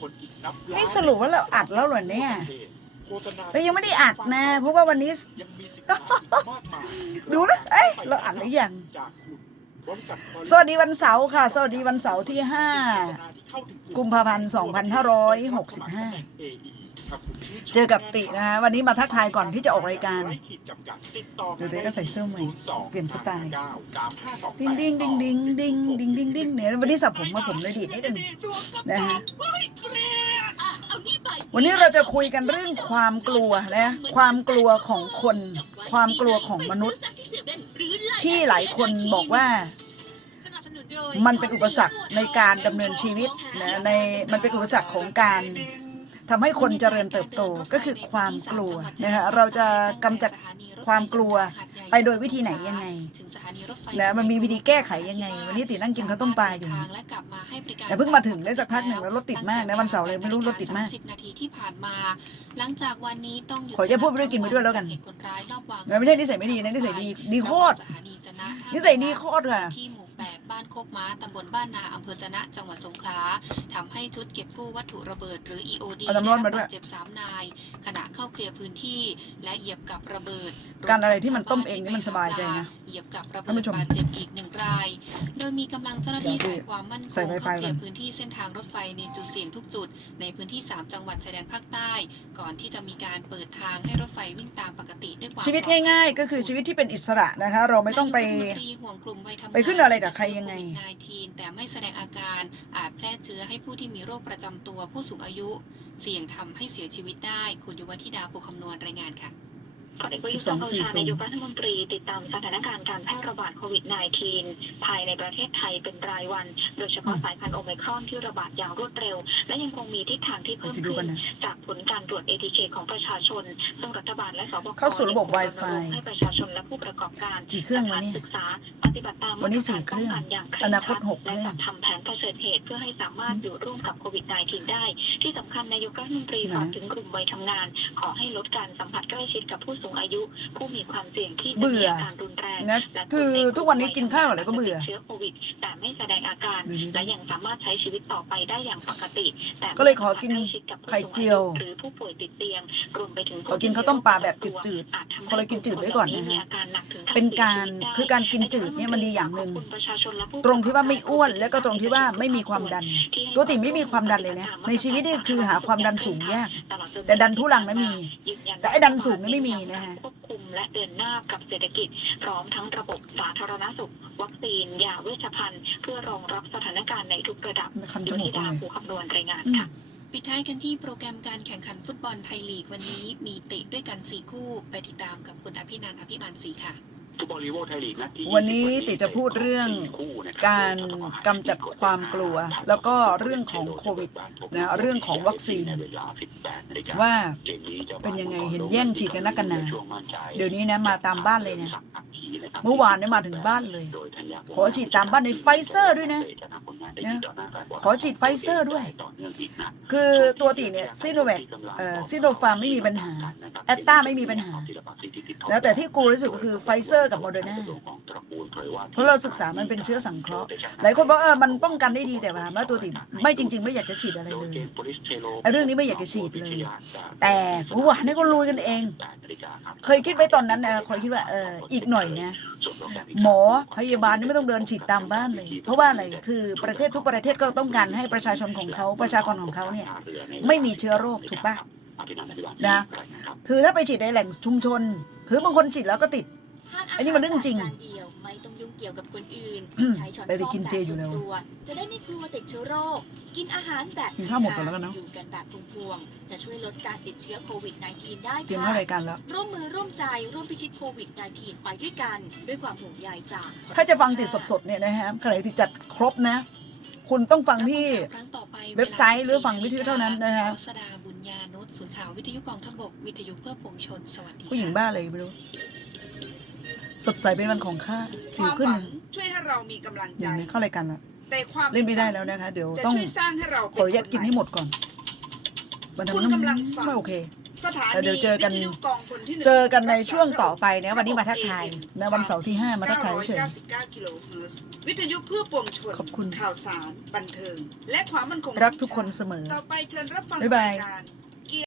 คนอีกนับล้านนี่สรุปว่าเราอัดแล้วเหรอเนี่ยโฆษณาเรายังไม่ได้อัดนะ เพราะว่าวันนี้ยังมีสินค้าอีกมากมายดูนะเอ้ยเราอัดหรือยังจากคุณบริษัทสวัสดีวันเสาร์ค่ะ สวัสดีวันเสาร์ที่ 5 กุมภาพันธ์ 2565 เจอกับตินะคะวันนี้มาทักทายก่อนที่จะออกรายการดูเด็กก็ใส่เสื้อใหม่เปลี่ยนสไตล์ดิ้งดิ้งดิ้งดิ้งดิ้งดิ้งดิ้งดิ้งเนี่ยวันนี้สับผมมาผมเลยดีดนิดนึงนะฮะวันนี้เราจะคุยกันเรื่องความกลัวนะความกลัวของคน ความกลัวของมนุษย์ ที่หลายคนบอกว่ามันเป็นอุปสรรคในการดำเนินชีวิตนะในมันเป็นอุปสรรคของการ ทำให้คนเจริญเติบโตก็คือความกลัวนะคะเราจะกำจัดความกลัวไปโดยวิธีไหนยังไงนะมันมีวิธีแก้ไขยังไง วันนี้ตินั่งกินข้าวต้มปลาอยู่แต่เพิ่งมาถึงได้สักพักหนึ่งแล้วรถติดมากนะวันเสาร์เลยไม่รู้รถติดมากนาทีที่ผ่านมา หลังจากวันนี้ต้องหยุดขออย่าพูดไปด้วยกินไปด้วยแล้วกันเหตุคนร้ายรอบวางมันไม่ใช่นิสัยไม่ดีนะนิสัยดีดีโคตรสถานีจะนะนิสัยดีโคตรค่ะที่หมู่แปด บ้านโคกม้าตำบลบ้านนาอำเภอจะนะจังหวัดสงขลาทำให้ชุดเก็บกู้วัตถุระเบิดหรือ EOD เอาตำรวจมาด้วยได้รับบาดเจ็บสามนาย ขณะเข้าเคลียร์พื้นที่ และเหยียบกับระเบิดการอะไรที่มันต้มเองนี่มันสบายใจนะเหยียบกับระเบิท่านดผู้ชมบาดเจ็บอีกหนึ่งรายโด ยมีกำลังเจ้าหน้าที่เดี๋ยวฝ่ายความมั่นคใส่งไวไฟเข้าเคลียก่อนร์พื้นที่เส้นทางรถไฟในจุดเสี่ยงทุกจุด ในพื้นที่ 3 จังหวัดชายแดนภาคใต้ ก่อนที่จะมีการเปิดทางให้รถไฟวิ่งตามปกติด้วยความชีวิตง่าย ๆ ก็คือชีวิตที่เป็นอิสระนะคะ เราไม่ต้องไปนายกรัฐมนตรีห่วงกลุ่มวัยทำงาไปขึ้นอะไรกับใครยังไงติดเชื้อโควิด -19 แต่ไม่แสดงอาการอาจแพร่เชื้อให้ผู้ที่มีโรคประจำตัวผู้สูงอายุ เสี่ยงทำให้เสียชีวิตได้ คุณยุวธิดาภูคำนวณรายงานค่ะ พลเอกประยุทธ์จันทร์โอชานายกรัฐมนตรีติดตามสถานการณ์การแพร่ระบาดโควิด -19 ภายในประเทศไทยเป็นรายวัน โดยเฉพาะสายพันธุ์โอไมครอนที่ระบาดอย่างรวดเร็ว และยังคงมีทิศทางที่เพิ่มไปดูขึ้กันนนะจากผลการตรวจ ATK ของประชาชน ซึ่งรัฐบาลและสบคเข้าสู่ระบบยังคง Wi-Fi ให้ประชาชนและผู้ประกอบการกี่เครื่องวะเนี่ยศึกษาปฏิบัติตามวันนี้มาตสี่รเคการรื่ป้อองงกันอย่างเคอร่งนาคครัตดหกเคและรื่องจัดทำแผนเผชิญเหตุเพื่อให้สามารถอยู่ร่วมกับโควิด -19 ได้ ที่สำคัญนายกรัฐมนตรีที่ไหนฝากถึงกลุ่มวัยทำงาน ขอให้ลดการสัมผัสใกล้ชิดกับผู้สูงอายุผู้มีความเสี่ยงที่จะเบื่มีออาการรุนแรงนะคือทุกวันนี้กินข้าวอะไรก็เบื่อเชื้อโควิดแต่ไม่แสดงอาการดูดิและยังสามารถใช้ชีวิตต่อไปได้อย่างปกติ แต่ก็เลยขอกินม่สัมผัสใล้ชิดกับผู้ไข่เจียวสูงอาหรือผู้ป่วยติดเตียงรวมไปถึงขอกินข้าวต้มปลาแบบจืดๆอาจทำให้คนละกินจืดไว้ก่อนนะฮะมีอาการหนักถึงขั้เป็นการสียชีวิตได้คือการกินจืดเนี่ยมันดีอย่างหนึ่ง ขอบคุณประชาชนและผู้ตรงที่ว่าไม่อ้วน แล้วก็ตรงที่ว่าไม่มีความดันตัวติไม่มีความดันเลยนะในชีวิตนี่คือหาความดันสูงยาก แต่ดันทุรังนั้นมีแต่ไอ้ดันสูงนี่ไม่มีนะฮะควบคุมและเดินหน้ากับเศรษฐกิจ พร้อมทั้งระบบสาธารณสุข วัคซีน ยาเวชภัณฑ์ เพื่อรองรับสถานการณ์ในทุกระดับคันจยุมูธิกเลดายภูคำนวณรายงานอืมค่ะปิดท้ายกันที่โปรแกรมการแข่งขันฟุตบอลไทยลีกวันนี้มีเตะด้วยกัน 4 คู่ ไปติดตามกับคุณอภินันท์อภิบาลศรีค่ะ ฟุตบอลลีโวไทยลีกนัดที่วันนี้ติจะพูดเรื่องการกำจัดความกลัว แล้วก็เรื่องของโควิดนะเรื่องของวัคซีน ว่าเป็นยังไงเห็นแย่งฉีดกันนักกันหนาเดี๋ยวนี้นะมาตามบ้านเลยเนี่ยเมื่อวานเนี่ยมาถึงบ้านเลย ขอฉีดตามบ้านในไฟเซอร์ด้วยนะนะ ขอฉีดไฟเซอร์ด้วย คือตัวติเนี่ยซิโนแวคเอ่อซิโนฟาร์มไม่มีปัญหา แอตตาไม่มีปัญหา แล้วแต่ที่กูรู้สึกก็คือไฟเซอร์กับโมเดอร์นาเพราะเราศึกษามันเป็นเชื้อสังเคราะห์ หลายคนบอกเออมันป้องกันได้ดีแต่ว่าว่าตัวติไม่จริง ๆ ไม่อยากจะฉีดอะไรเลยเรื่องนี้ไม่อยากจะฉีดเลย แต่เมื่อวานนี่ก็ลุยกันเอง เคยคิดไว้ตอนนั้นนะเคยคิดว่าเอออีกหน่อยนะหมอพยาบาลนี่ไม่ต้องเดินฉีดตามบ้านเลย เพราะว่าอะไรคือประเทศทุกประเทศก็ต้องการให้ประชาชนของเขาประชากรของเขาเนี่ยไม่มีเชื้อโรคถูกปะนะคือถ้าไปฉีดในแหล่งชุมชน คือบางคนฉีดแล้วก็ติด อันนี้มันเรื่องจริงจานเดียวไม่ต้องยุ่งเกี่ยวกับคนอื่นอืมใช้ช้อนแต่ไปส้อมกินแบบเจอยู่แล้วส่วนตัว จะได้ไม่กลัวติดเชื้อโรค กินอาหารแบบกินข้าวหมดก่อนแล้วกันเนอะอยู่กันแบบพวงๆจะช่วยลดการติดเชื้อโควิด -19 ได้เตรียมค่ะเข้ารายการแล้ว ร่วมมือร่วมใจร่วมพิชิตโควิด -19 ไปด้วยกัน ด้วยความห่วงใยจาก ถ้าจะฟังติดสดๆเนี่ยนะฮะใครที่จัดครบนะ คุณต้องฟังที่ครั้งต่อไปเว็บไซต์หรือฟังวิทยุเท่านั้นนะคะวัสดาบุญญานุชศูนย์ข่าววิทยุกองทัพบกวิทยุเพื่อปวงชนสวัสดีผู้หญิงค่ะบ้าเลยไม่รู้ สดใสเป็นวันของข้าคสิววามขึ้นหวังช่วยให้เรามีกำลังอใจย่างนี้เข้ารายการแล้วแต่ความเล่นไม่ได้แล้วนะคะ เดี๋ยวจะต้องช่วยสร้างให้เราขออนุญาตกินให้หมดก่อนมันทำคุณน้ำกำลังฟังไม่โอเค สถาแล้วเดี๋นียวเจอกัน วิทยุกองพลที่หงเจอกันในช่วงต่อไปนะวันนี้มาทักทายนะวันเสาร์ที่ห้ามาทักทายเฉย 999กิโลเฮิรตซ์วิทยุเพื่อปวงชนขอบคุณข่าวสาร บันเทิง และความมั่นคงรักทุกคนเสมอต่อไปเชิญรับฟังบ๊ายบาย รายการ